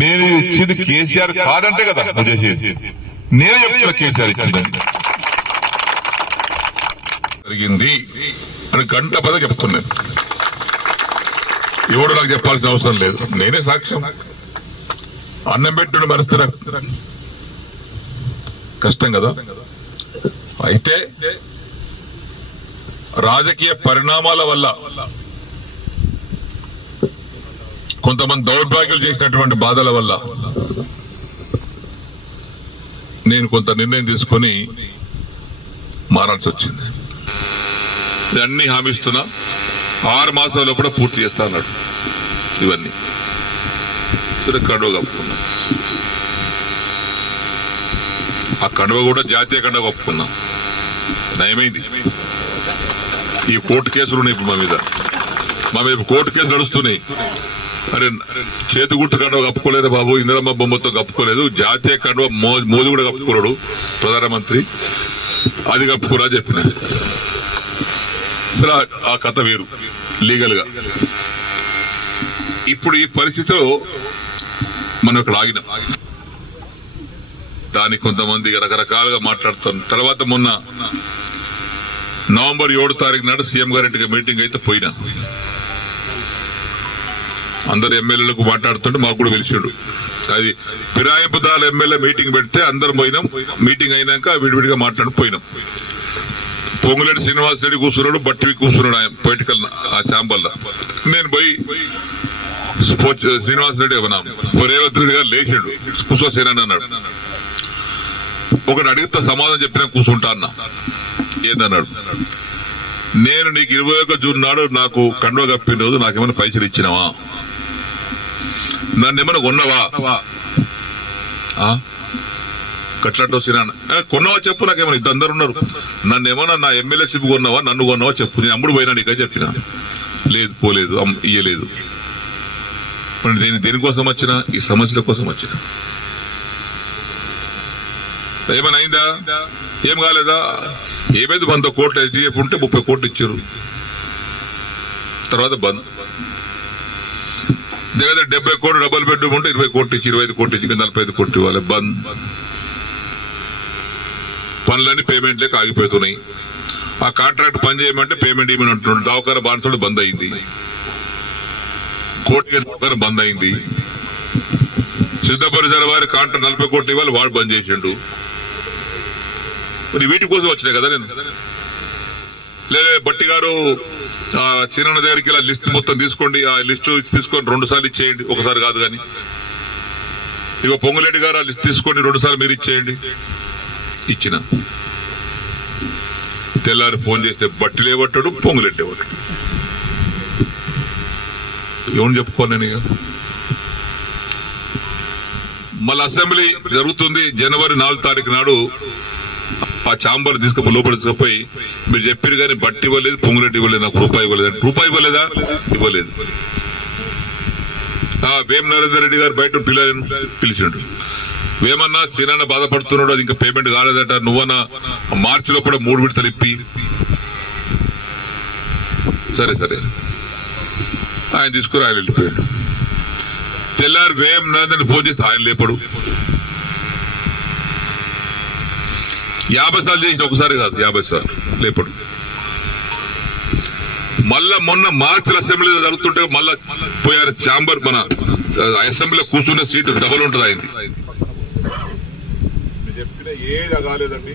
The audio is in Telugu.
నేను ఇచ్చింది కేసీఆర్ కాదంటే కదా నువ్వు చేసేది. నేను చెప్తున్నా కేసీఆర్ ఇచ్చిందని జరిగింది అని గంట పద చెప్తున్నాను. ఎవడు నాకు చెప్పాల్సిన అవసరం లేదు, నేనే సాక్ష్యం. అన్నం పెట్టుడు మరుస్తున్నా కష్టం కదా. అయితే రాజకీయ పరిణామాల వల్ల కొంతమంది దౌర్భాగ్యులు చేసినటువంటి బాధల వల్ల నేను కొంత నిర్ణయం తీసుకొని మారాల్సి వచ్చింది. అన్ని హామీస్తున్నా 6 మాసాల్లో కూడా పూర్తి చేస్తా అన్నాడు. ఇవన్నీ సరే కండువ కప్పుకున్నా. ఆ కండువ కూడా జాతీయ కండువ కప్పుకున్నా. నయమైంది. ఈ కోర్టు కేసులు ఉన్నాయి ఇప్పుడు మా మీద కోర్టు కేసులు నడుస్తున్నాయి. అరే చేతి గుర్తు కండువ కప్పుకోలేదు బాబు, ఇందిరమ్మ బొమ్మతో కప్పుకోలేదు, జాతీయ కండువ మోదీ కూడా కప్పుకోలేడు ప్రధానమంత్రి, అది కప్పుకోరా చెప్పిన. సరే ఆ కథ వేరు లీగల్ గా. ఇప్పుడు ఈ పరిస్థితిలో మనం ఇక్కడ ఆగినాం. దానికి కొంతమంది రకరకాలుగా మాట్లాడుతాం. తర్వాత మొన్న నవంబర్ 7 తారీఖు నాడు సీఎం గారింటికి మీటింగ్ అయితే పోయినా. అందరు ఎమ్మెల్యేలకు మాట్లాడుతుంటే మాకు కూడా పిలిచాడు. అది ఫిరాయింపుదారుల ఎమ్మెల్యే మీటింగ్ పెడితే అందరం పోయినాం. మీటింగ్ అయినాక విడివిడిగా మాట్లాడి పోయినాం. పొంగులేటి శ్రీనివాస్ రెడ్డి కూర్చున్నాడు, బట్టివి కూర్చున్నాడు ఆయన పొలిటికల్ ఆ ఛాంబర్లో. నేను పోయి శ్రీనివాస్ రెడ్డి రేవంత్ రెడ్డి గారు లేచాడు, కూర్చోసేనని అన్నాడు. ఒకటి అడిగితే సమాధానం చెప్పినా కూర్చుంటా అన్నా. ఏందన్నాడు, నేను నీకు 21 జూన్ నాడు నాకు కండువ కప్పిన రోజు నాకేమైనా పైసలు ఇచ్చినావా, నన్ను ఏమైనా కొన్నావా, కట్లట్టు వచ్చినా కొన్నావా చెప్పు, నాకేమైనా ఇద్దరు ఉన్నారు, నన్ను ఏమన్నా నా ఎమ్మెల్యేషిప్ కొన్నావా, నన్ను కొన్నావా చెప్పు, నేను అమ్ముడు పోయినా నీకే చెప్పినా. లేదు పోలేదు, ఇయ్యలేదు. దేనికోసం వచ్చినా ఈ సమస్యల కోసం వచ్చినా. ఏమైనా అయిందా, ఏం కాలేదా, ఏమైంది, 100 కోట్లు ఎస్డిఎఫ్ ఉంటే 30 కోట్లు ఇచ్చారు. తర్వాత బంద్. దగ్గర 70 కోట్లు డబుల్ బెడ్రూమ్ ఉంటే 20 కోట్లు ఇచ్చి 25 కోట్లు ఇచ్చి 45 కోట్లు ఇవ్వాలి. బంద్. పనులన్నీ పేమెంట్ లేక ఆగిపోతున్నాయి. ఆ కాంట్రాక్ట్ పని చేయమంటే పేమెంట్ ఇవ్వమని అంటున్నాడు. దవాఖాన బాన్సుడు బంద్ అయింది, కోర్టు దవాఖాన బంద్ అయింది. సిద్ధపరిసర వారి కాంట్రాక్ట్ 40 కోట్లు ఇవ్వాలి, వాడు బంద్ చేసిండు. మరి వీటి కోసం వచ్చినాయి కదా నేను. లేదా బట్టి గారు చిన్న దగ్గరికి ఇలా లిస్ట్ మొత్తం తీసుకోండి, ఆ లిస్టు తీసుకొని 2 సార్లు ఇచ్చేయండి, ఒకసారి కాదు కానీ. ఇక పొంగులేటి గారు ఆ లిస్ట్ తీసుకోండి, 2 సార్లు మీరు ఇచ్చేయండి. ఇచ్చిన తెల్లారి ఫోన్ చేస్తే బట్టి లేవట్టాడు, పొంగులేటి లేవట్టాడు. ఏమని చెప్పుకోను నేను. మళ్ళీ అసెంబ్లీ జరుగుతుంది. జనవరి 4 తారీఖు నాడు ఆ ఛాంబర్ తీసుకుపోయి లోపల తీసుకుపోయి మీరు చెప్పారు కానీ బట్టి ఇవ్వలేదు, పొంగులేటి ఇవ్వలేదు, నాకు రూపాయి ఇవ్వలేదు. రూపాయి ఇవ్వలేదా, ఇవ్వలేదు. వేం నరేందర్ రెడ్డి గారు బయట పిల్లలను పిలిచాడు. వేమన్నా సీనన్న బాధపడుతున్నాడు, అది ఇంకా పేమెంట్ కాలేదట, నువ్వన్నా మార్చిలో కూడా 3 విడతలు ఇప్పి. సరే సరే ఆయన తీసుకుని ఆయన వెళ్ళిపోయాడు. తెల్లారు వేం నరేందర్ ఫోన్ చేస్తే ఆయన లేపడు. 50 సార్లు చేసిన, ఒకసారి కాదు 50 సార్లు లేపడు. మళ్ళా మొన్న మార్చిలో అసెంబ్లీలో జరుగుతుంటే మళ్ళా పోయారు ఛాంబర్. మన అసెంబ్లీలో కూర్చునే సీటు డబల్ ఉంటుంది అయింది. చెప్పిన ఏది కాలేదండి.